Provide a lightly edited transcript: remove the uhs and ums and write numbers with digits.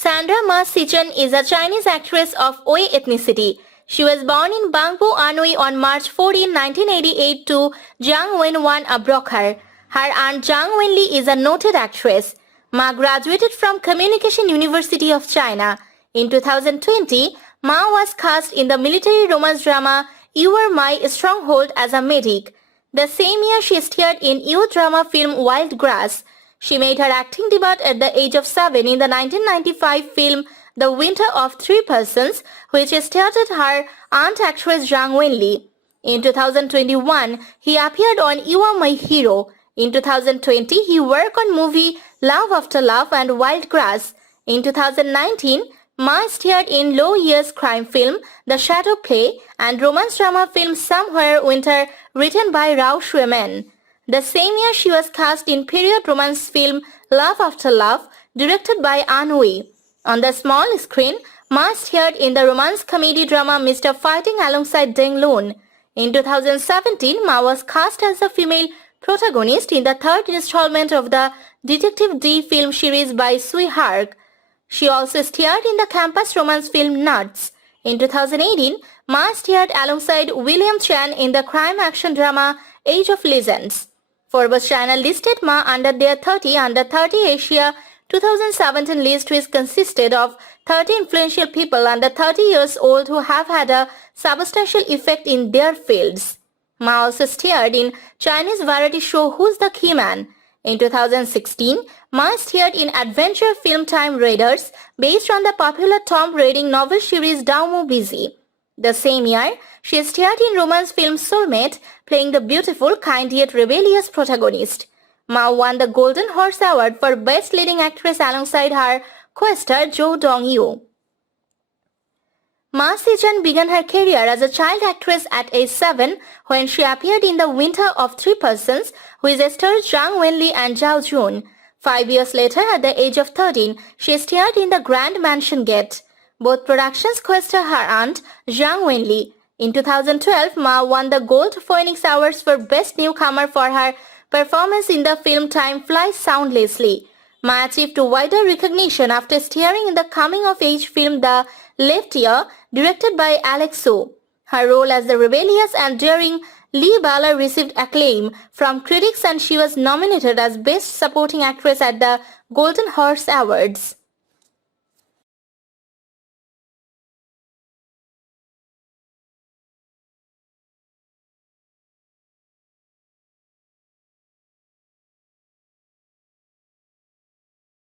Sandra Ma Sichun is a Chinese actress of Hui ethnicity. She was born in Bengbu, Anhui on March 14, 1988 to Jiang Wenjuan, a broker. Her aunt Jiang Wenli is a noted actress. Ma graduated from Communication University of China. In 2020, Ma was cast in the military romance drama You Are My Stronghold as a medic. The same year she starred in youth drama film Wild Grass. She made her acting debut at the age of 7 in the 1995 film The Winter of Three Persons, which starred her aunt actress Jiang Wenli. In 2021, he appeared on You Are My Hero. In 2020, he worked on movie Love After Love and Wild Grass. In 2019, Ma starred in low years crime film The Shadow Play and romance drama film Somewhere Winter written by Rao Shueman. The same year she was cast in period romance film Love After Love directed by Anhui. On the small screen, Ma starred in the romance comedy drama Mr. Fighting alongside Deng Lun. In 2017, Ma was cast as a female protagonist in the third installment of the Detective D film series by Sui Hark. She also starred in the campus romance film Nuts. In 2018, Ma starred alongside William Chan in the crime action drama Age of Legends. Forbes channel listed Ma under their 30 Under 30 Asia 2017 list, which consisted of 30 influential people under 30 years old who have had a substantial effect in their fields. Ma also starred in Chinese variety show Who's the Key Man. In 2016, Ma starred in adventure film Time Raiders based on the popular Tom Raiding novel series Daomu Busy. The same year, she starred in romance film Soulmate, playing the beautiful, kind yet rebellious protagonist. Ma won the Golden Horse Award for Best Leading Actress alongside her co-star Zhou Dongyu. Ma Sichun began her career as a child actress at age 7 when she appeared in The Winter of Three Persons, which starred Jiang Wenli and Zhao Jun. 5 years later, at the age of 13, she starred in The Grand Mansion Gate. Both productions co-star her aunt, Jiang Wenli. In 2012, Ma won the Gold Phoenix Awards for Best Newcomer for her performance in the film Time Flies Soundlessly. Ma achieved wider recognition after starring in the coming-of-age film The Left Ear, directed by Alex Su. Her role as the rebellious and daring Li Bala received acclaim from critics, and she was nominated as Best Supporting Actress at the Golden Horse Awards.